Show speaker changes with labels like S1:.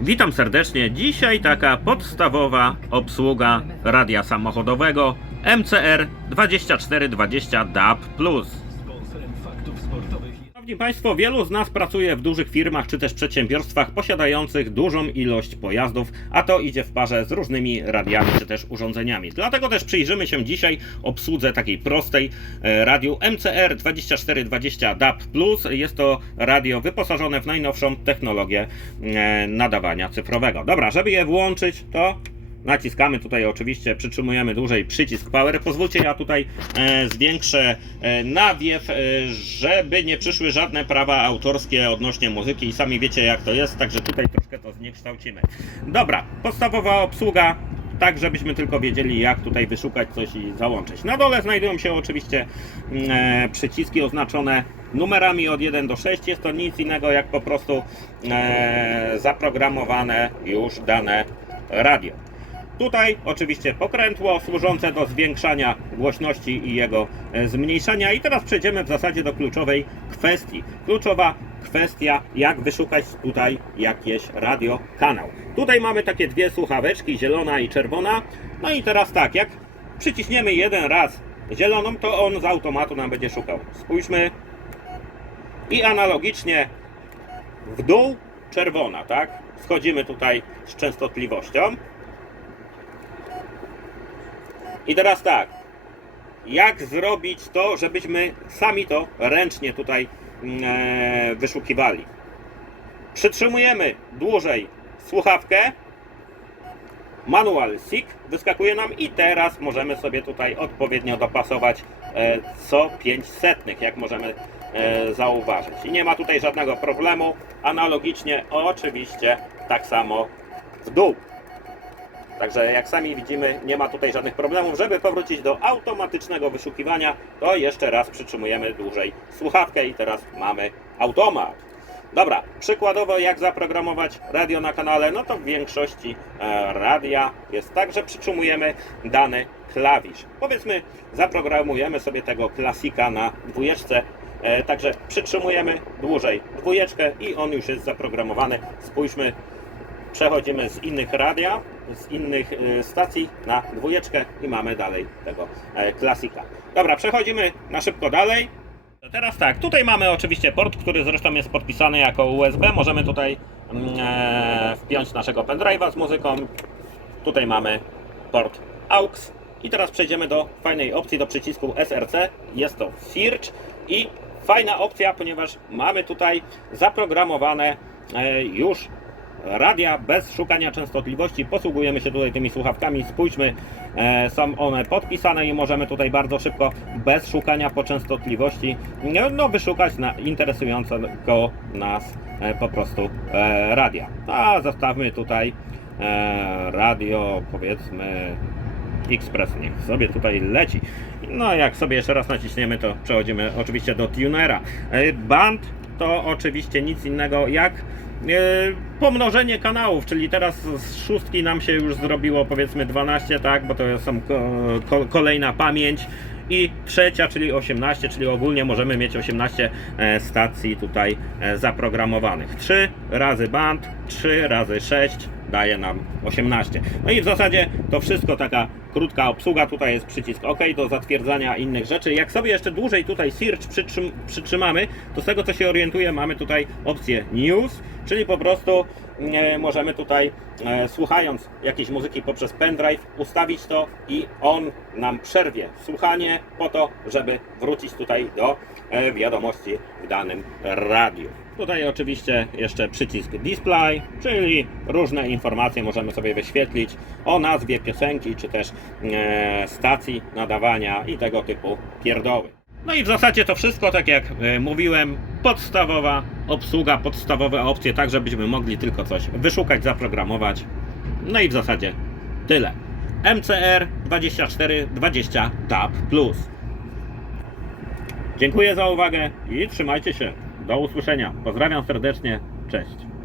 S1: Witam serdecznie. Dzisiaj taka podstawowa obsługa radia samochodowego MCR 2420 DAB+. Szanowni Państwo, wielu z nas pracuje w dużych firmach czy też przedsiębiorstwach posiadających dużą ilość pojazdów, a to idzie w parze z różnymi radiami czy też urządzeniami. Dlatego też przyjrzymy się dzisiaj obsłudze takiej prostej e, radiu MCR 2420 DAB+. Jest to radio wyposażone w najnowszą technologię e, nadawania cyfrowego. Dobra, żeby je włączyć, to Naciskamy tutaj oczywiście, przytrzymujemy dłużej przycisk power. Pozwólcie ja tutaj e, zwiększę e, nawiew, e, żeby nie przyszły żadne prawa autorskie odnośnie muzyki i sami wiecie jak to jest, także tutaj troszkę to zniekształcimy. Dobra, podstawowa obsługa, tak żebyśmy tylko wiedzieli jak tutaj wyszukać coś i załączyć. Na dole znajdują się oczywiście mm, e, przyciski oznaczone numerami od 1 do 6. Jest to nic innego jak po prostu e, zaprogramowane już dane radio. Tutaj oczywiście pokrętło służące do zwiększania głośności i jego e, zmniejszania. I teraz przejdziemy w zasadzie do kluczowej kwestii. Kluczowa kwestia, jak wyszukać tutaj jakieś radio kanał. Tutaj mamy takie dwie słuchaweczki, zielona i czerwona. No i teraz tak, jak przyciśniemy jeden raz zieloną, to on z automatu nam będzie szukał. Spójrzmy. I analogicznie w dół czerwona, tak? Schodzimy tutaj z częstotliwością. I teraz tak, jak zrobić to, żebyśmy sami to ręcznie tutaj mm, e, wyszukiwali? Przytrzymujemy dłużej słuchawkę, manual SIG wyskakuje nam i teraz możemy sobie tutaj odpowiednio dopasować e, co 5 setnych, jak możemy e, zauważyć. I nie ma tutaj żadnego problemu. Analogicznie oczywiście tak samo w dół. Także jak sami widzimy, nie ma tutaj żadnych problemów. Żeby powrócić do automatycznego wyszukiwania, to jeszcze raz przytrzymujemy dłużej słuchawkę i teraz mamy automat. Dobra, przykładowo jak zaprogramować radio na kanale, no to w większości e, radia jest tak, że przytrzymujemy dany klawisz. Powiedzmy, zaprogramujemy sobie tego klasika na dwójeczce, e, także przytrzymujemy dłużej dwójeczkę i on już jest zaprogramowany. Spójrzmy, przechodzimy z innych radia, z innych e, stacji na dwójeczkę i mamy dalej tego e, klasika. Dobra, przechodzimy na szybko dalej. Teraz tak, tutaj mamy oczywiście port, który zresztą jest podpisany jako USB. Możemy tutaj mm, e, wpiąć naszego pendrive'a z muzyką. Tutaj mamy port AUX. I teraz przejdziemy do fajnej opcji, do przycisku SRC. Jest to Search i fajna opcja, ponieważ mamy tutaj zaprogramowane e, już radia bez szukania częstotliwości. Posługujemy się tutaj tymi słuchawkami. Spójrzmy, e, są one podpisane i możemy tutaj bardzo szybko, bez szukania po częstotliwości, no, wyszukać na interesującego nas e, po prostu e, radia. A zostawmy tutaj e, radio, powiedzmy. Express niech sobie tutaj leci. No jak sobie jeszcze raz naciśniemy, to przechodzimy oczywiście do tunera. E, Band to oczywiście nic innego jak pomnożenie kanałów, czyli teraz z szóstki nam się już zrobiło powiedzmy 12, tak, bo to ko, kolejna pamięć i trzecia, czyli 18, czyli ogólnie możemy mieć 18 e, stacji tutaj e, zaprogramowanych. 3 razy band, 3 razy 6 daje nam 18. No i w zasadzie to wszystko taka krótka obsługa. Tutaj jest przycisk OK do zatwierdzania innych rzeczy. Jak sobie jeszcze dłużej tutaj search przytrzym, przytrzymamy, to z tego co się orientuję, mamy tutaj opcję news, czyli po prostu e, możemy tutaj e, słuchając jakiejś muzyki poprzez pendrive ustawić to i on nam przerwie słuchanie po to, żeby wrócić tutaj do e, wiadomości w danym radiu. Tutaj oczywiście jeszcze przycisk display, czyli różne informacje możemy sobie wyświetlić o nazwie piosenki, czy też stacji nadawania i tego typu pierdoły. No i w zasadzie to wszystko, tak jak e, mówiłem, podstawowa obsługa, podstawowe opcje, tak żebyśmy mogli tylko coś wyszukać, zaprogramować. No i w zasadzie tyle. MCR 2420 DAB+. Dziękuję za uwagę i trzymajcie się. Do usłyszenia. Pozdrawiam serdecznie. Cześć.